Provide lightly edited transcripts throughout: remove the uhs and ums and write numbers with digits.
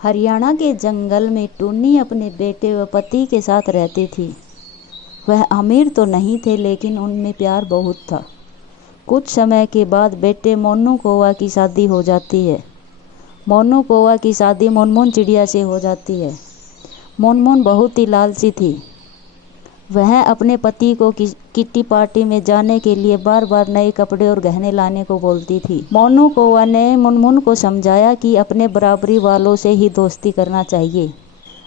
हरियाणा के जंगल में टुन्नी अपने बेटे व पति के साथ रहती थी। वह अमीर तो नहीं थे, लेकिन उनमें प्यार बहुत था। कुछ समय के बाद बेटे मोनू कौवा की शादी हो जाती है। मोनू कौवा की शादी मुनमुन चिड़िया से हो जाती है। मुनमुन बहुत ही लालची थी। वह अपने पति को किट्टी पार्टी में जाने के लिए बार बार नए कपड़े और गहने लाने को बोलती थी। मोनू कौवा ने मुनमुन को समझाया कि अपने बराबरी वालों से ही दोस्ती करना चाहिए।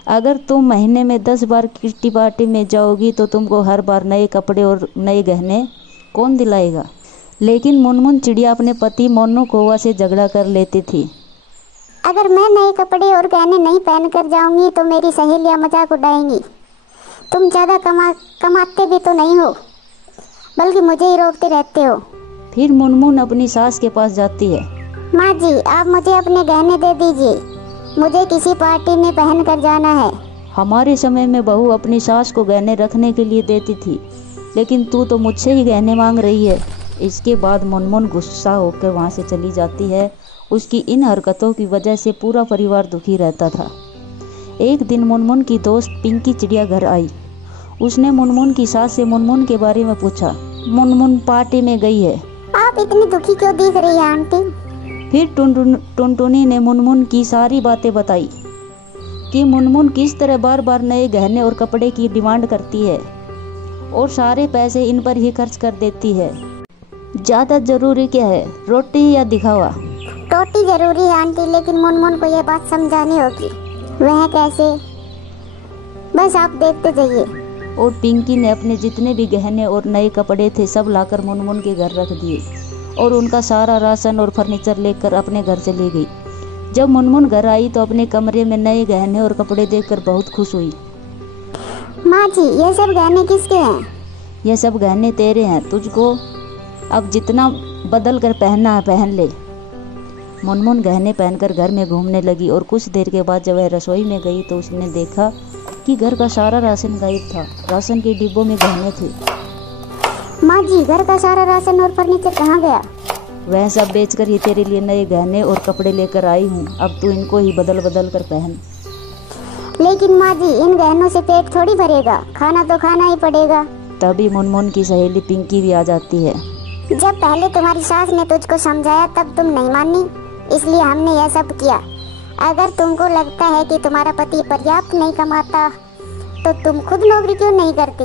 अगर तुम महीने में 10 बार किट्टी पार्टी में जाओगी तो तुमको हर बार नए कपड़े और नए गहने कौन दिलाएगा। लेकिन मुनमुन चिड़िया अपने पति मोनू कौवा से झगड़ा कर लेती थी। अगर मैं नए कपड़े और गहने नहीं पहन कर जाऊंगी तो मेरी सहेलियां मजाक उड़ाएंगी। तुम ज़्यादा कमाते भी तो नहीं हो, बल्कि मुझे ही रोकते रहते हो। फिर मुनमुन अपनी सास के पास जाती है। माँ जी, आप मुझे अपने गहने दे दीजिए, मुझे किसी पार्टी में पहन कर जाना है। हमारे समय में बहू अपनी सास को गहने रखने के लिए देती थी, लेकिन तू तो मुझसे ही गहने मांग रही है। इसके बाद मुनमुन गुस्सा होकर वहाँ से चली जाती है। उसकी इन हरकतों की वजह से पूरा परिवार दुखी रहता था। एक दिन मुनमुन की दोस्त पिंकी चिड़िया घर आई। उसने मुनमुन की सास से मुनमुन के बारे में पूछा। मुनमुन पार्टी में गई है। आप इतनी दुखी क्यों दिख रही है आंटी? फिर टुनटुनी ने मुनमुन की सारी बातें बताई कि मुनमुन किस तरह बार बार नए गहने और कपड़े की डिमांड करती है और सारे पैसे इन पर ही खर्च कर देती है। ज़्यादा जरूरी क्या है, रोटी या दिखावा? रोटी जरूरी है आंटी, लेकिन मुनमुन को यह बात समझानी होगी। वह कैसे? बस आप देखते जाइए। और पिंकी ने अपने जितने भी गहने और नए कपड़े थे सब लाकर मुनमुन के घर रख दिए और उनका सारा राशन और फर्नीचर लेकर अपने घर चली गई। जब मुनमुन घर आई तो अपने कमरे में नए गहने और कपड़े देखकर बहुत खुश हुई। माँ जी, ये सब गहने किसके हैं? ये सब गहने तेरे हैं, तुझको अब जितना बदल कर पहनना है पहन ले। मुनमुन गहने पहनकर घर में घूमने लगी और कुछ देर के बाद जब वह रसोई में गई तो उसने देखा कि घर का सारा राशन गायब था। राशन के डिब्बों में गहने थे। माँ जी, घर का सारा राशन और फर्नीचर कहाँ गया? वह सब बेचकर ही तेरे लिए नए गहने और कपड़े लेकर आई हूँ। अब तू इनको ही बदल बदल कर पहन। लेकिन माँ जी, इन गहनों से पेट थोड़ी भरेगा, खाना तो खाना ही पड़ेगा। तभी मुनमुन की सहेली पिंकी भी आ जाती है। जब पहले तुम्हारी सास ने तुझको समझाया तब तुम नहीं मानी, इसलिए हमने यह सब किया। अगर तुमको लगता है कि तुम्हारा पति पर्याप्त नहीं कमाता तो तुम खुद नौकरी क्यों नहीं करती?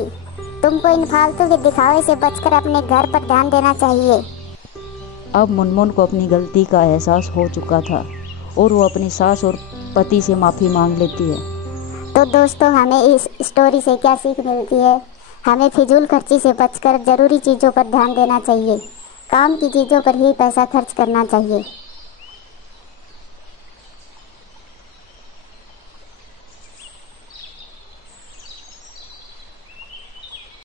तुमको इन फालतू के दिखावे से बचकर अपने घर पर ध्यान देना चाहिए। अब मुनमुन को अपनी गलती का एहसास हो चुका था और वो अपनी सास और पति से माफ़ी मांग लेती है। तो दोस्तों, हमें इस स्टोरी से क्या सीख मिलती है? हमें फिजूल खर्ची से बचकर ज़रूरी चीज़ों पर ध्यान देना चाहिए। काम की चीज़ों पर ही पैसा खर्च करना चाहिए।